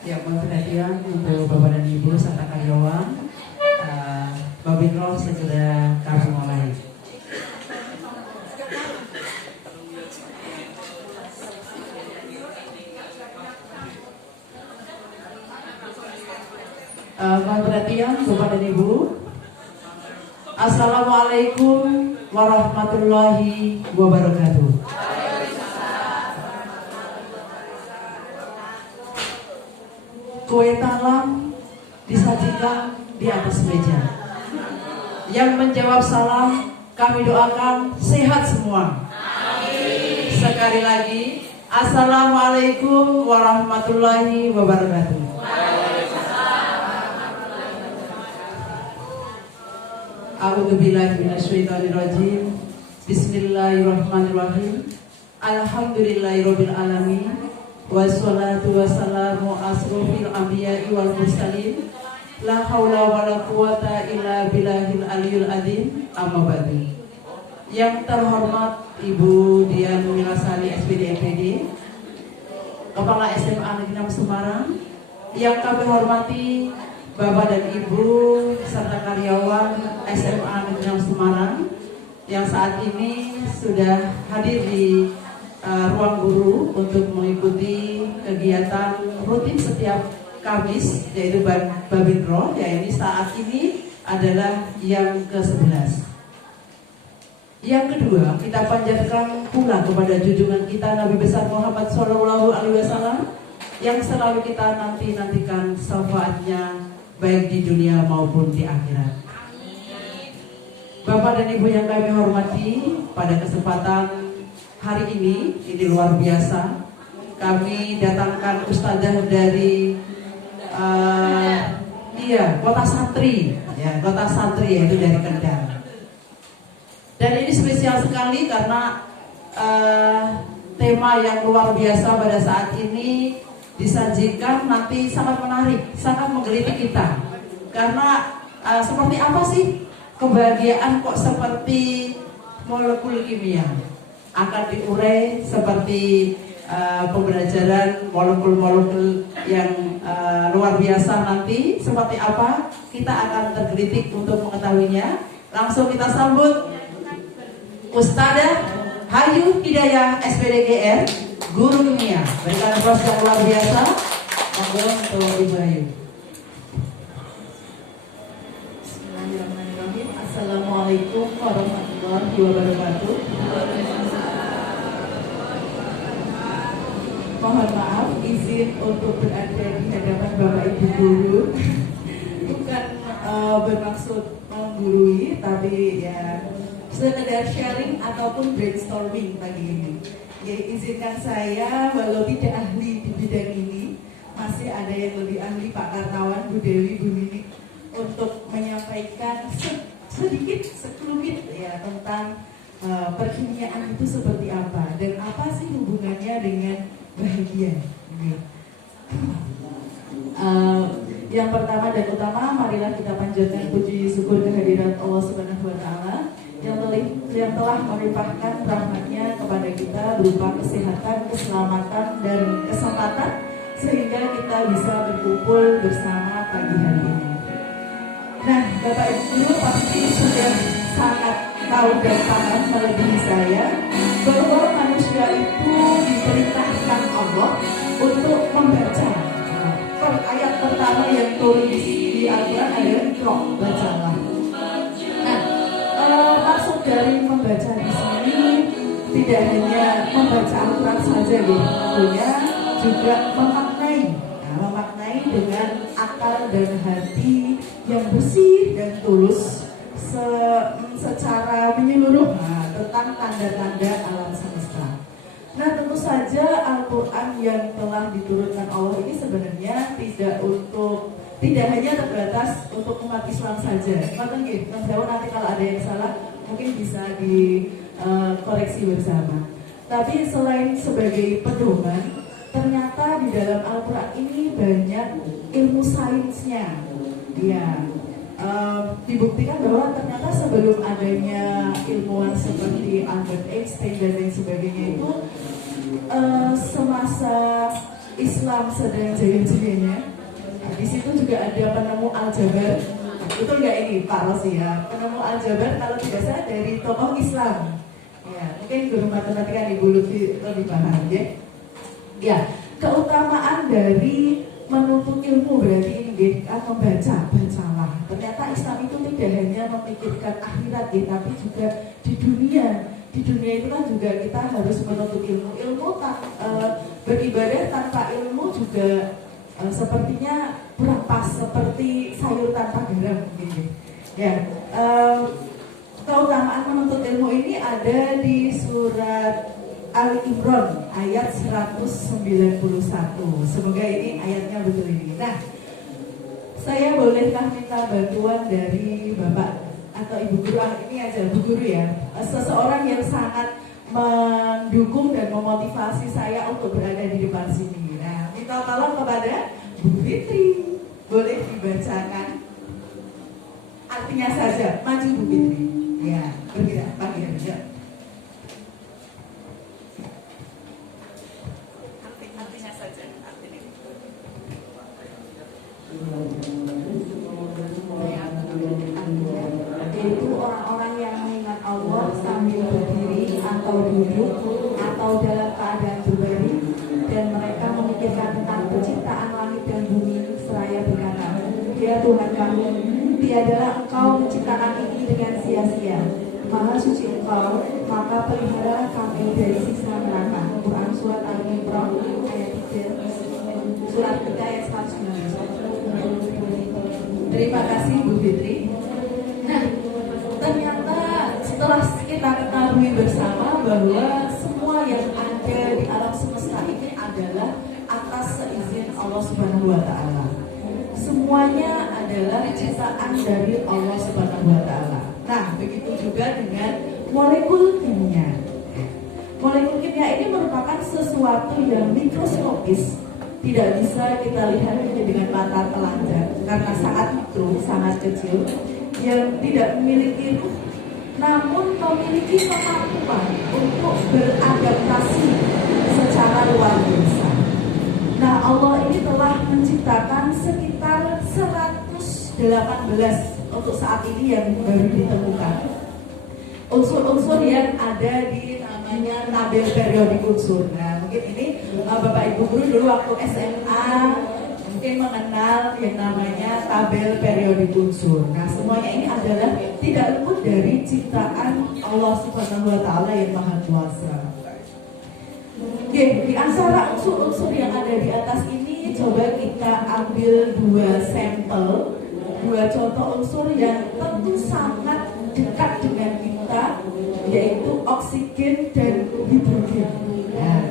Ya, mohon perhatian untuk Bapak dan Ibu serta karyawan. Babin Roh segera kami mulai. Mohon perhatian Bapak dan Ibu. Assalamualaikum warahmatullahi wabarakatuh. Kue talam disajikan di atas meja. Yang menjawab salam kami doakan sehat semua. Amin. Sekali lagi, Assalamualaikum warahmatullahi wabarakatuh. A'udzubillahi minasyaitonirrajim. Bismillahirrahmanirrahim. Alhamdulillahirabbil alamin. Wassalatu wassalamu asrofil anbiya'i wal mursalin. La haula wala quwata illa billahil aliyul azim. Amma ba'du. Yang terhormat Ibu Dian Wilasari SPD MPD, Kepala SMA Negeri 6 Semarang. Yang kami hormati Bapak dan Ibu serta karyawan SMA Negeri 6 Semarang yang saat ini sudah hadir di ruang guru untuk mengikuti kegiatan rutin setiap Kamis, yaitu Babin Roh, ya ini saat ini adalah yang ke-11. Yang kedua, kita panjatkan pula kepada junjungan kita Nabi besar Muhammad SAW yang selalu kita nantikan syafaatnya baik di dunia maupun di akhirat. Bapak dan Ibu yang kami hormati, pada kesempatan hari ini luar biasa. Kami datangkan ustazah dari kota santri, ya kota santri yaitu dari Kendal. Dan ini spesial sekali karena tema yang luar biasa pada saat ini disajikan nanti sangat menarik, sangat menggelitik kita. Karena seperti apa sih kebahagiaan kok seperti molekul kimia? Akan diurai seperti pembelajaran molekul-molekul yang luar biasa nanti seperti apa, kita akan tergelitik untuk mengetahuinya. Langsung kita sambut Ustadzah Hayu Hidayah SPDGR, guru kimia. Berikan proses yang luar biasa. Monggo untuk Ibu Hayu. Bismillahirrahmanirrahim. Assalamualaikum warahmatullahi wabarakatuh. Mohon maaf, izin untuk berada di hadapan Bapak Ibu guru. Bukan bermaksud menggurui, tapi ya sekedar sharing ataupun brainstorming pagi ini. Jadi izinkan saya, walau tidak ahli di bidang ini, masih ada yang lebih ahli, Pak Kartawan, Bu Dewi, Bu Mini, untuk menyampaikan sedikit, sekelumit ya tentang perkimiaan itu seperti apa dan apa sih hubungannya dengan bahagia. Yang pertama dan utama, marilah kita panjatkan puji syukur kehadirat Allah Subhanahu wa Ta'ala yang telah melimpahkan rahmatnya kepada kita berupa kesehatan, keselamatan, dan kesempatan sehingga kita bisa berkumpul bersama pagi hari ini. Nah, Bapak Ibu pasti sudah sangat tahu dan paham melebihi saya bahwa manusia itu diperintahkan Allah untuk membaca. Ayat pertama yang tulis di Al-Quran adalah Iqra, bacalah. Maksud dari membaca di sini tidak hanya membaca Al-Quran saja, tentunya juga memaknai dengan akal dan hati yang bersih dan tulus secara menyeluruh tentang tanda-tanda alam semesta. Nah, tentu saja Al-Quran yang telah diturunkan Allah ini sebenarnya tidak hanya terbatas untuk umat Islam saja. Mas Dawo, nanti kalau ada yang salah mungkin bisa dikoreksi bersama. Tapi selain sebagai pedoman, ternyata di dalam Al-Quran ini banyak ilmu sainsnya. Ya, dibuktikan bahwa ternyata sebelum adanya ilmuwan seperti Albert Einstein dan lain sebagainya itu semasa Islam sedang jaya-jayanya. Nah, di situ juga ada penemu aljabar. Betul nggak ini Pak Rosi ya? Penemu aljabar kalau tidak salah dari tokoh Islam. Ya, mungkin guru matematika Ibu Lutfi lebih paham ya. Ya, keutamaan dari menuntut ilmu berarti ini bacalah. Ternyata Islam itu tidak hanya memikirkan akhirat ya, tapi juga di dunia. Di dunia itu kan juga kita harus menuntut ilmu. Beribadah tanpa ilmu juga sepertinya kurang pas, seperti sayur tanpa garam gitu. Ya, keutamaan menuntut ilmu ini ada di surat Ali Imran ayat 191. Semoga ini ayatnya betul ini. Nah, saya bolehkah minta bantuan dari Bapak atau Ibu Guru? Ini aja Bu Guru ya. Seseorang yang sangat mendukung dan memotivasi saya untuk berada di depan sini. Nah, minta tolong kepada Bu Fitri. Boleh dibacakan artinya saja. Maju Bu Fitri. Ya, bergerak pagi aja. Artinya saja. Yaitu orang-orang yang mengingat Allah sambil berdiri atau duduk atau dalam keadaan berbaring, dan mereka memikirkan tentang penciptaan langit dan bumi seraya berkata, ya Tuhan kami, tiadalah Engkau menciptakan ini dengan sia-sia. Maha suci Engkau, maka pelihara kami dari siksa neraka. Quran surat Al-Imran ayat 3, surat 3 ayat 119. Terima kasih Bu Fitri. Nah, ternyata setelah kita ketahui bersama bahwa semua yang ada di alam semesta ini adalah atas seizin Allah Subhanahu wa Ta'ala. Semuanya adalah ciptaan dari Allah Subhanahu wa Ta'ala. Nah, begitu juga dengan molekul kimia. Molekul kimia ini merupakan sesuatu yang mikroskopis, tidak bisa kita lihat dengan mata telanjang karena sangat mikro, sangat kecil, yang tidak memiliki ruh, namun memiliki kemampuan untuk beradaptasi secara luar biasa. Nah, Allah ini telah menciptakan sekitar 118 untuk saat ini yang baru ditemukan unsur-unsur yang ada di namanya tabel periodik unsur. Nah, mungkin ini Bapak Ibu Guru dulu waktu SMA mungkin mengenal yang namanya tabel periodik unsur. Nah, semuanya ini adalah tidak luput dari ciptaan Allah Subhanahu wa Ta'ala yang Maha Kuasa. Oke, di antara unsur-unsur yang ada di atas ini, coba kita ambil dua sampel, dua contoh unsur yang tentu sangat dekat dengan kita, yaitu oksigen dan hidrogen. Nah,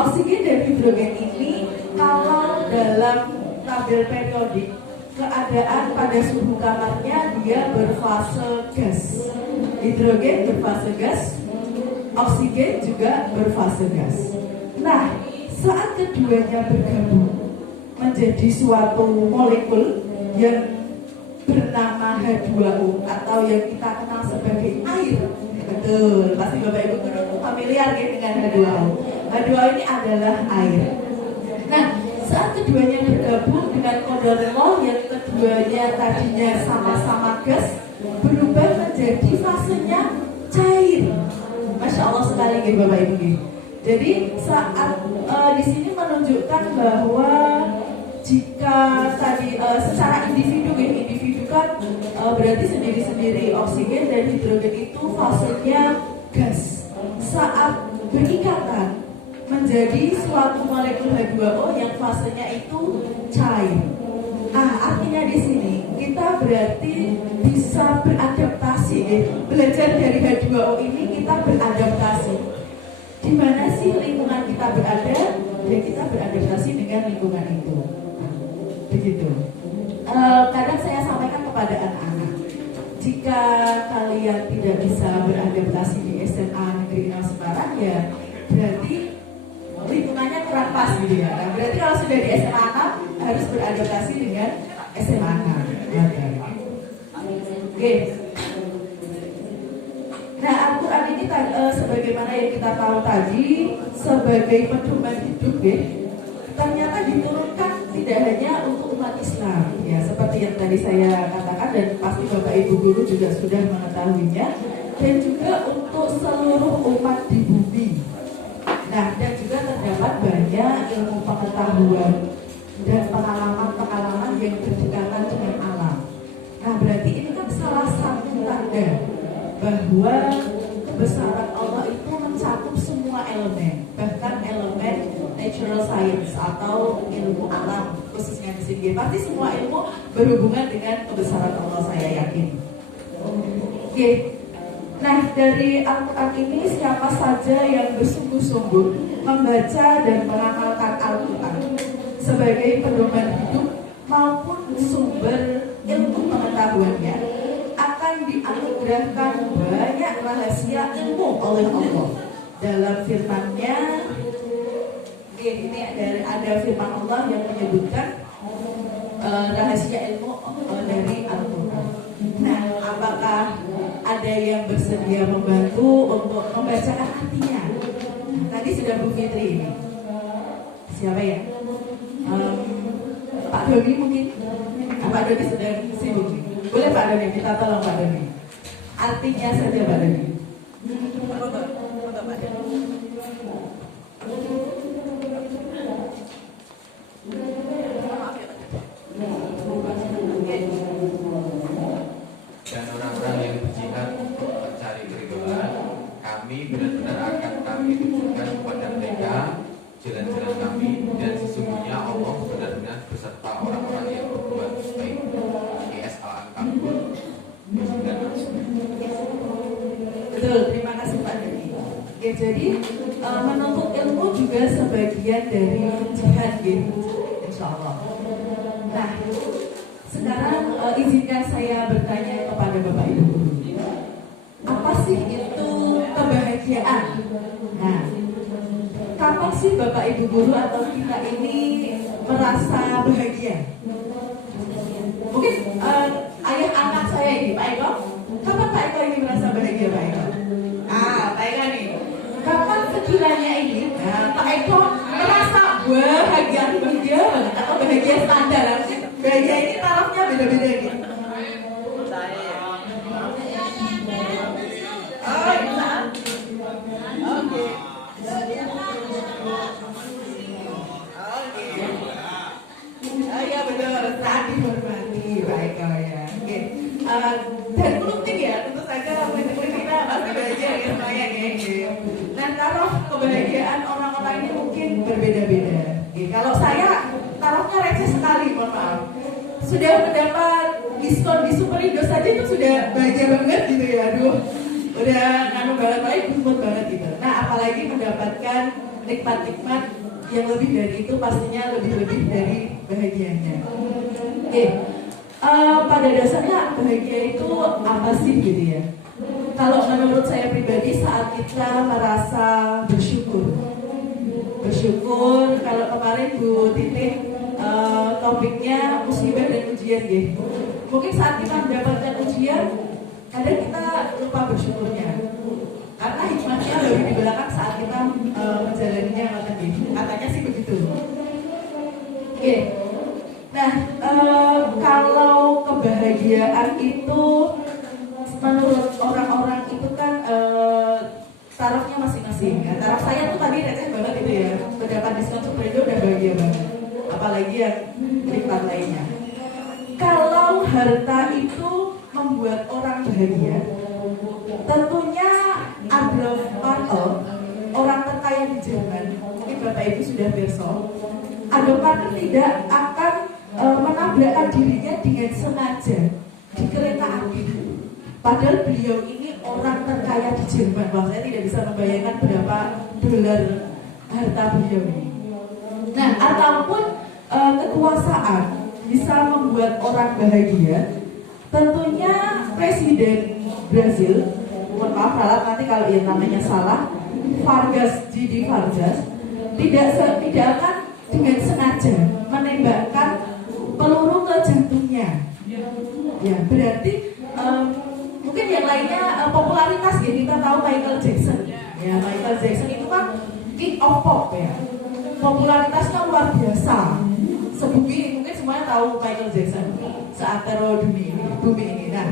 oksigen dan hidrogen ini kalau dalam tabel periodik, keadaan pada suhu kamarnya dia berfase gas. Hidrogen berfase gas, oksigen juga berfase gas. Nah, saat keduanya bergabung menjadi suatu molekul yang bernama H2O atau yang kita kenal sebagai air. Betul, pasti Bapak Ibu Guru familiar ya dengan H2O. H2O ini adalah air. Nah, saat keduanya bergabung dengan kodolemol yang keduanya tadinya sama-sama gas, berubah menjadi fasenya cair. Masya Allah sekali ya Bapak Ibu. Jadi saat di sini menunjukkan bahwa jika tadi secara individu kan berarti sendiri-sendiri oksigen dan hidrogen itu fasenya gas. Saat berikatan menjadi suatu molekul H2O yang fasenya itu cair. Artinya di sini kita berarti bisa beradaptasi, belajar dari H2O ini kita beradaptasi. Di mana sih lingkungan kita berada, dan kita beradaptasi dengan lingkungan itu. Begitu. Kadang saya sampaikan kepada anak-anak, jika kalian tidak bisa beradaptasi di SMA Negeri 0 Semarang, ya berarti lingkungannya kurang pas gitu ya. Nah, berarti kalau sudah di SMA 6 harus beradaptasi dengan SMA 6. Oke. Nah, Al-Quran ini sebagaimana yang kita tahu tadi sebagai pedoman hidup ya. diturunkan tidak hanya untuk umat Islam, ya seperti yang tadi saya katakan dan pasti Bapak Ibu guru juga sudah mengetahuinya, dan juga untuk seluruh umat di bumi. Nah, dan juga terdapat banyak ilmu pengetahuan dan pengalaman-pengalaman yang berdekatan dengan alam. Nah, berarti ini kan salah satu tanda bahwa kebesaran Allah itu mencakup semua elemen, bahkan elemen natural science atau ilmu alam khususnya di sini. Pasti semua ilmu berhubungan dengan kebesaran Allah, saya yakin. Oke. Nah, dari Al-Quran ini siapa saja yang bersungguh-sungguh membaca dan mengamalkan Al-Quran sebagai pedoman hidup maupun sumber ilmu pengetahuannya akan dianugerahkan banyak rahasia ilmu oleh Allah. Dalam firman-Nya, ini ada firman Allah yang menyebutkan rahasia ilmu dari Al-Quran. Nah, apakah ada yang bersedia membantu untuk membacakan artinya? Tadi sudah Bu Fitri ini. Siapa ya? Pak Doni mungkin? Pak Doni sudah sibuk. Boleh Pak Doni, kita tolong Pak Doni. Artinya saja Pak Doni. Dan orang-orang yang berjihad untuk mencari keridhaan, kami benar-benar akan kami tunjukkan kepada mereka jalan-jalan kami, dan sesungguhnya Allah benar-benar beserta orang-orang yang berbuat baik. IS Al-Ankabut 19. Betul, terima kasih Pak Doni. Oke, jadi menuntut ilmu juga sebagian dari jihad gitu, insya Allah. Nah, sekarang izinkan saya bertanya kepada Bapak Ibu guru. Apa sih itu kebahagiaan? Nah, kapan sih Bapak Ibu guru atau kita ini merasa bahagia? Mungkin ayah anak saya ini, Pak Eko. Kapan Pak Eko ini merasa bahagia, Pak Eko? Pak Eko nih. Kapan sekiranya ini Pak Eko merasa bahagia banget atau bahagia standar? Bahagia ini tarafnya beda-beda gitu. Ya betul, saat dihormati Pak Eko ya. Oke. Dan penting ya, tentu saja penting kita pasti bahagia ya semuanya ya. Nah, taruh kebahagiaan orang-orang ini mungkin berbeda-beda. Kalau saya taruhnya receh sekali, mohon maaf. Sudah mendapat diskon di Superindo saja itu sudah bahagia banget gitu ya, aduh. Udah nganu banget, baik banget gitu. Nah, apalagi mendapatkan nikmat-nikmat yang lebih dari itu pastinya lebih-lebih dari bahagianya. Oke, pada dasarnya bahagia itu apa sih gitu ya? Kalau menurut saya pribadi saat kita merasa bersyukur. Kalau kemarin Bu Titik topiknya musibah dan ujian gitu. Mungkin saat kita mendapatkan ujian, kadang kita lupa bersyukurnya. Karena hikmahnya lebih di belakang saat kita menjalaninya katanya sih begitu. Oke. Nah, kalau kebahagiaan itu menurut orang-orang itu kan tarafnya masing-masing. Ya. Taraf saya tuh tadi receh banget itu ya. Mendapat diskon Superindo udah bahagia banget. Apalagi yang nikmat lainnya. Kalau harta itu membuat orang bahagia, tentunya Adolf Hitler, orang terkaya di Jerman, mungkin Bapak Ibu sudah berso, Adolf Hitler tidak akan menabrakkan dirinya dengan sengaja di kereta api. Padahal beliau ini orang terkaya di Jerman. Wah, saya tidak bisa membayangkan berapa dolar harta beliau ini. Nah, ataupun kekuasaan bisa membuat orang bahagia. Tentunya Presiden Brazil, mohon maaf nanti kalau yang namanya salah, Vargas tidak akan dengan sengaja menembakkan peluru ke jantungnya. Ya, berarti mungkin yang lainnya popularitas ya, kita tahu Michael Jackson. Ya, Michael Jackson itu kan king of pop ya. popularitasnya luar biasa. Sebumi mungkin semuanya tahu Michael Jackson saat teror bumi ini. Nah,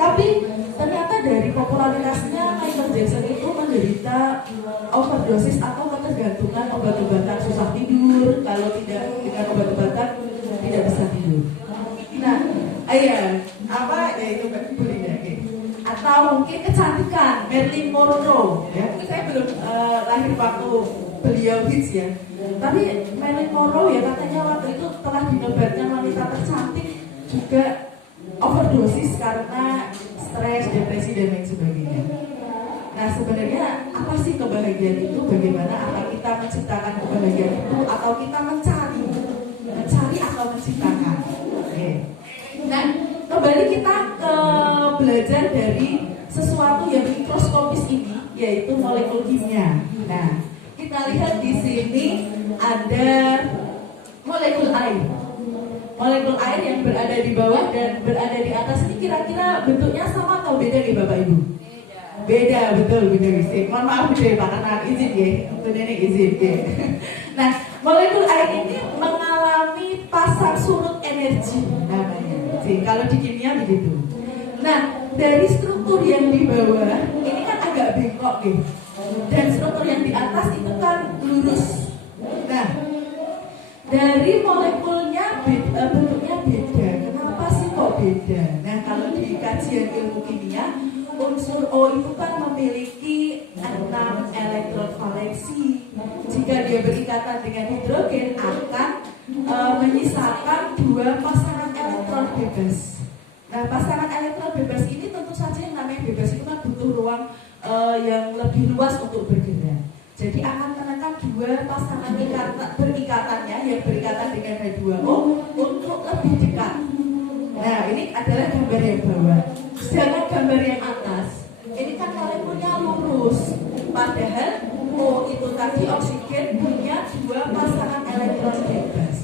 tapi ternyata dari popularitasnya Michael Jackson itu menderita overdosis atau ketergantungan obat-obatan, susah tidur, kalau tidak dengan obat-obatan tidak bisa tidur. Nah, itu bullying ya, atau mungkin kecantikan Marilyn Monroe ya, mungkin saya belum lahir waktu beliau hits ya, tapi Marilyn Monroe ya katanya waktu itu telah dinobatkan wanita tercantik juga overdosis karena stres, depresi dan lain sebagainya. Nah, sebenarnya apa sih kebahagiaan itu? Bagaimana apa kita menciptakan kebahagiaan itu atau kita mencari atau menciptakan? Oke. Nah, kembali kita ke belajar dari sesuatu yang mikroskopis ini, yaitu molekul kimia. Nah, kita lihat di sini ada molekul air. Molekul air yang berada di bawah dan berada di atas ini kira-kira bentuknya sama atau beda nih Bapak Ibu? Beda, betul, beda izin. Mohon maaf beda Pak, karena izin ya, untuk ini izin ya. Nah, molekul air ini mengalami pasang surut energi namanya. Jadi, kalau di kimia begitu. Nah, dari struktur yang di bawah ini kan agak bengkok nih, dan struktur yang di atas itu kan lurus. Nah, dari molekulnya bentuknya beda. Kenapa sih kok beda? Nah, kalau di kajian ilmu kimia, unsur O itu kan memiliki 6 elektron valensi. Jika dia berikatan dengan hidrogen akan menyisakan 2 pasangan elektron bebas. Nah, pasangan elektron bebas ini tentu saja yang namanya bebas itu kan butuh ruang yang lebih luas untuk bergerak. Jadi akan menekan 2 pasangan berikatannya yang berikatan dengan H2O untuk lebih dekat. Nah, ini adalah gambar yang bawah. Sedangkan gambar yang atas, ini kan molekulnya lurus. Padahal O itu tadi oksigen punya 2 pasangan elektron bebas.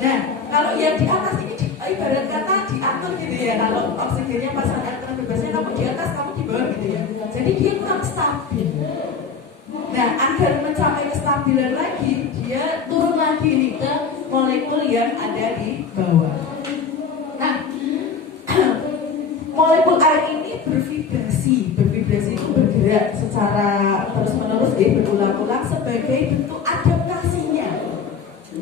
Nah, kalau yang di atas ini ibarat kata diatur gitu ya. Kalau oksigennya pasangan elektron bebasnya kamu di atas, kamu di bawah gitu ya. Jadi dia kurang stabil. Nah, agar mencapai kestabilan lagi, dia turun lagi nih ke molekul yang ada di bawah. Nah, molekul air ini bervibrasi itu bergerak secara terus-menerus, berulang-ulang sebagai bentuk adaptasinya.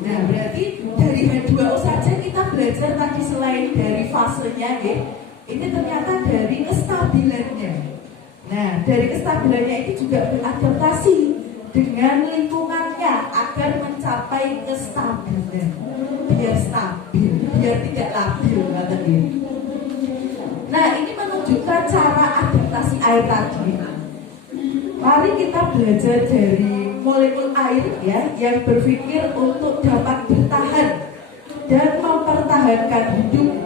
Nah, berarti dari H2O saja kita belajar tadi selain dari fasenya, ini ternyata dari kestabilannya. Nah, dari kestabilannya itu juga beradaptasi dengan lingkungannya agar mencapai kestabilan. Biar stabil, biar tidak labil katanya. Nah, ini menunjukkan cara adaptasi air tadi. Mari kita belajar dari molekul air ya, yang berpikir untuk dapat bertahan dan mempertahankan hidup.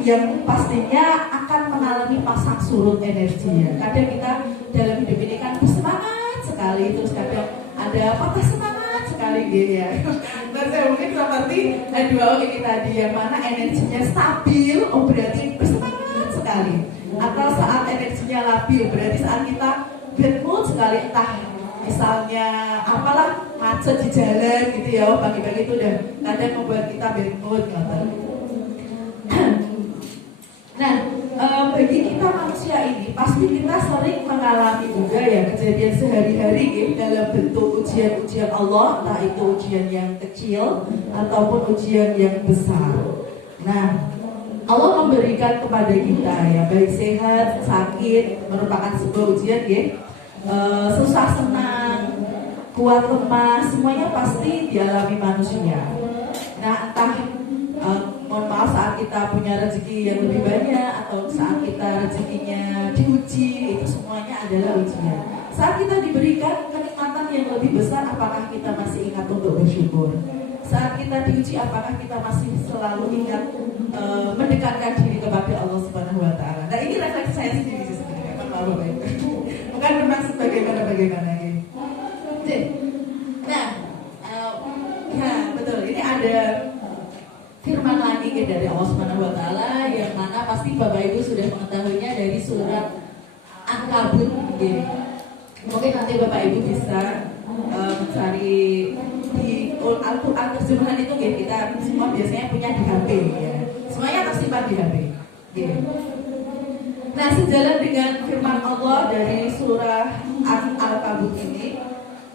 Yang pastinya akan mengalami pasang surut energi ya. Kadang kita dalam hidup ini kan bersemangat sekali, terus kadang ada patah semangat sekali gitu ya. Nah, saya mungkin seperti H2O ini tadi, yang mana energinya stabil, berarti bersemangat sekali. Atau saat energinya labil, berarti saat kita bad mood sekali, entah misalnya apalah macet di jalan gitu ya, pagi-pagi itu udah kadang membuat kita bad mood gitu. Nah, bagi kita manusia ini pasti kita sering mengalami juga ya kejadian sehari-hari dalam bentuk ujian-ujian Allah, entah itu ujian yang kecil ataupun ujian yang besar. Nah, Allah memberikan kepada kita ya, baik sehat, sakit merupakan sebuah ujian ya. Susah senang, kuat lemah, semuanya pasti dialami manusia. Nah, entah mohon maaf saat kita punya rezeki yang lebih banyak atau saat kita rezekinya diuji, itu semuanya adalah ujian. Saat kita diberikan kenikmatan yang lebih besar, apakah kita masih ingat untuk bersyukur? Saat kita diuji, apakah kita masih selalu ingat mendekatkan diri kepada Allah Subhanahu Wa Taala? Nah, ini refleksi saya sendiri sih sebenarnya, bukan bermaksud bagaimana ini. Nah, ya betul. Ini ada firman lagi dari Allah Subhanahu Wa Taala yang mana pasti Bapak Ibu sudah mengetahuinya dari surat Ankabut. Mungkin nanti Bapak Ibu bisa mencari di Al-Quran terjemahan itu ya, kita semua biasanya punya di HP ya. Semuanya tersimpan di HP. Ya. Nah, sejalan dengan firman Allah dari surah Al-Kabut ini,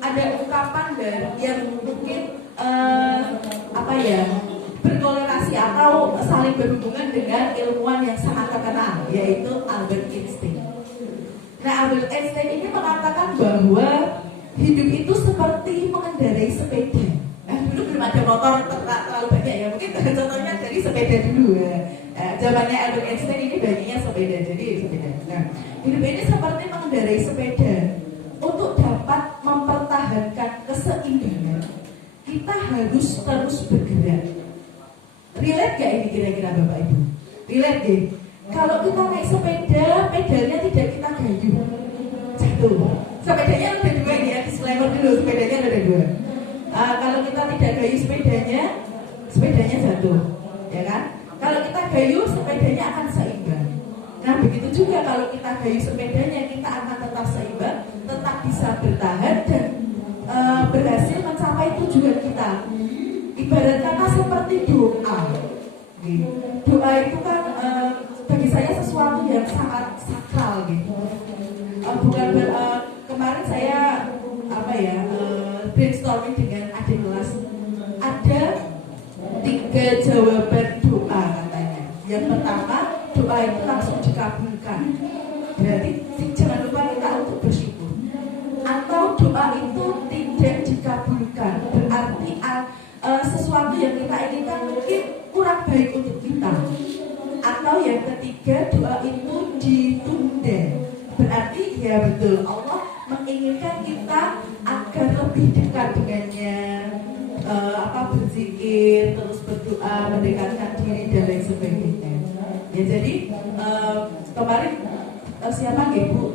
ada ungkapan dari yang mungkin berkorelasi atau saling berhubungan dengan ilmuwan yang sangat terkenal, yaitu Albert Einstein. Nah, Albert Einstein ini mengatakan bahwa hidup itu seperti mengendarai sepeda. Nah, dulu belum ada motor terlalu banyak ya, mungkin contohnya dari sepeda dulu ya. Zamannya Albert Einstein ini banyaknya sepeda, jadi sepeda. Nah, hidup ini seperti mengendarai sepeda. Untuk dapat mempertahankan keseimbangan, kita harus terus bergerak. Relate gak ini kira-kira Bapak Ibu? Relate deh. Kalau kita naik sepeda, pedalnya tidak kita gayu, jatuh. Sepedanya ada dua ini ya, disclaimer dulu, sepedanya ada dua. Kalau kita tidak gayu sepedanya jatuh, ya kan? Kalau kita gayu, sepedanya akan seimbang. Nah, begitu juga kalau kita gayu sepedanya, kita akan tetap seimbang, tetap bisa bertahan dan berhasil mencapai tujuan kita. Ibarat kata seperti doa. Doa itu kan bagi saya sesuatu yang sangat sakral gitu. Kemarin saya brainstorming dengan adik kelas. Ada 3 jawaban doa katanya. Yang pertama, doa itu langsung dikabulkan. Berarti jangan lupa kita untuk bersyukur. Atau doa itu tidak dikabulkan, berarti sesuatu yang kita inginkan mungkin kurang baik untuk kita. Atau yang ketiga, doa itu ditunda, berarti ya betul Allah menginginkan kita agar lebih dekat dengannya, berzikir, terus berdoa, mendekatkan diri dan lain sebagainya. Ya, jadi kemarin siapa Bu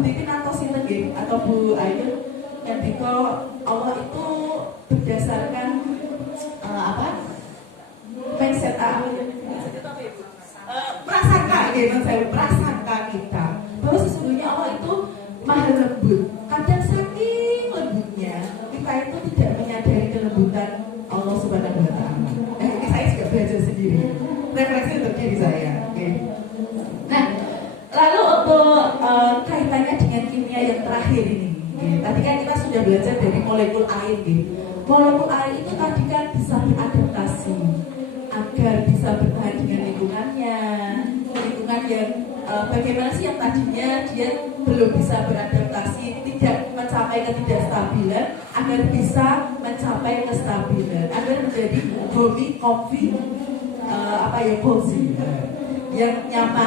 Titin atau Sinten atau Bu Ayu yang diko Allah itu berdasarkan mindset prasangka kita bahwa sesungguhnya Allah itu maha lembut. Kadang saking lembutnya kita itu tidak menyadari kelembutan Allah Subhanahu wa Ta'ala. Ini saya juga belajar sendiri, refleksi untuk diri saya. Okay. Nah, lalu untuk kaitannya dengan kimia yang terakhir ini. Tadi kan kita sudah belajar dari molekul air. Molekul air itu tadi kan bisa beradaptasi agar bisa bertahan dengan lingkungannya. Lingkungan yang bagaimana sih yang tadinya dia belum bisa beradaptasi, tidak mencapai ketidakstabilan, agar bisa mencapai kestabilan, agar menjadi homey, comfy, cozy, yang nyaman.